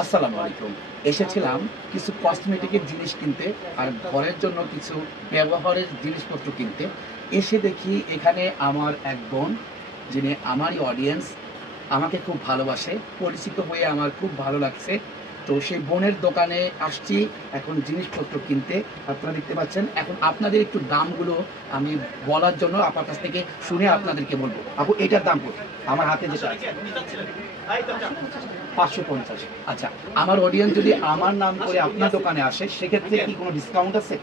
আসসালামু আলাইকুম। এসেছিলাম কিছু কসমেটিকের জিনিস কিনতে আর ঘরের জন্য কিছু ব্যবহারের জিনিসপত্র কিনতে। এসে দেখি এখানে আমার এক বোন, যিনি আমারই অডিয়েন্স, আমাকে খুব ভালোবাসে। পরিচিত হয়ে আমার খুব ভালো লাগছে। তো সেই বোনের দোকানে আসছি এখন জিনিসপত্র কিনতে। আপনারা দেখতে পাচ্ছেন। এখন আপনাদের একটু দামগুলো আমি বলার জন্য আপনার কাছ থেকে শুনে আপনাদেরকে বলবো। আপু এটার দাম কত? আমার হাতে যেটা আছে 550। আচ্ছা, আমার অডিয়েন্স যদি আমার নাম করে আপনার দোকানে আসে সেক্ষেত্রে কি কোনো ডিসকাউন্ট আছে?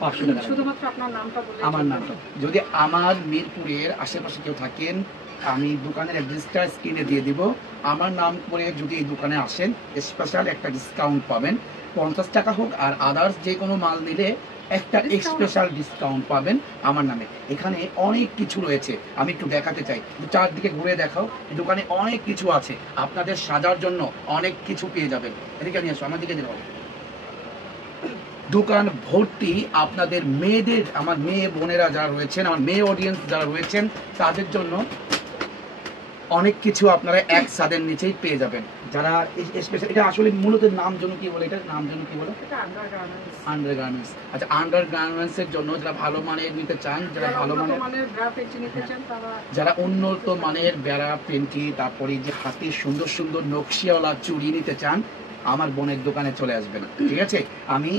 500 টাকা শুধুমাত্র আপনার নামটা বলে। আমার নামটা যদি আমার মিরপুরের আশেপাশে কেউ থাকেন, আমি দোকানের অ্যাড্রেসটা স্ক্রিনে দিয়ে দিব। আমার নাম করে যদি এই দোকানে আসেন স্পেশাল একটা ডিসকাউন্ট পাবেন। 50 টাকা হোক আর আদার্স যে কোনো মাল নিলে একটা স্পেশাল ডিসকাউন্ট পাবেন আমার নামে। এখানে অনেক কিছু রয়েছে, আমি একটু দেখাতে চাই। চারদিকে ঘুরে দেখাও, দোকানে অনেক কিছু আছে। আপনাদের সাজার জন্য অনেক কিছু পেয়ে যাবেন। এদিকে নিয়ে আসো, আমার দিকে দেখাও। দোকান ভর্তি আপনাদের মেয়েদের, আমার মেয়ে বোনেরা যারা রয়েছেন, আমার মেয়ে অডিয়েন্স যারা রয়েছেন, তাদের জন্য অনেক কিছু আপনারা এক ছাদের নিচেই পেয়ে যাবেন। যারা স্পেশাল, এটা আসলে মূলত নাম জন্য কি বলে, এটা নাম জন্য কি বলে? Under garments. আচ্ছা, আন্ডার গার্মেন্টস এর জন্য যারা ভালো মানের নিতে চান, যারা ভালো মানের যারা উন্নত মানের বেড়া পেন্টি, তারপরে যে হাতে সুন্দর সুন্দর নকশিওয়ালা চুড়ি নিতে চান, আমার বোনের দোকানে চলে আসবেন। ঠিক আছে, আমি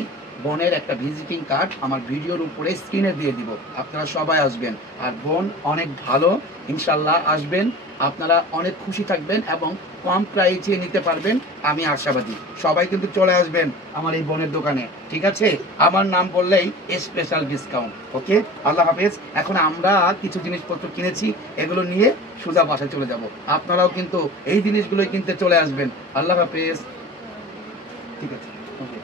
বোনের একটা ভিজিটিং কার্ড আমার ভিডিওর উপরে স্ক্রিনে দিয়ে দিব, আপনারা সবাই আসবেন। আর বোন অনেক ভালো, ইনশাল্লাহ আসবেন, আপনারা অনেক খুশি থাকবেন এবং কম প্রাইসে নিতে পারবেন, আমি আশাবাদী। সবাই কিন্তু চলে আসবেন আমার এই বোনের দোকানে। ঠিক আছে, আমার নাম বললেই স্পেশাল ডিসকাউন্ট। ওকে, আল্লাহ হাফেজ। এখন আমরা কিছু জিনিসপত্র কিনেছি, এগুলো নিয়ে সোজা বাসায় চলে যাব। আপনারাও কিন্তু এই জিনিসগুলোই কিনতে চলে আসবেন। আল্লাহ হাফেজ। ঠিক আছে, ওকে।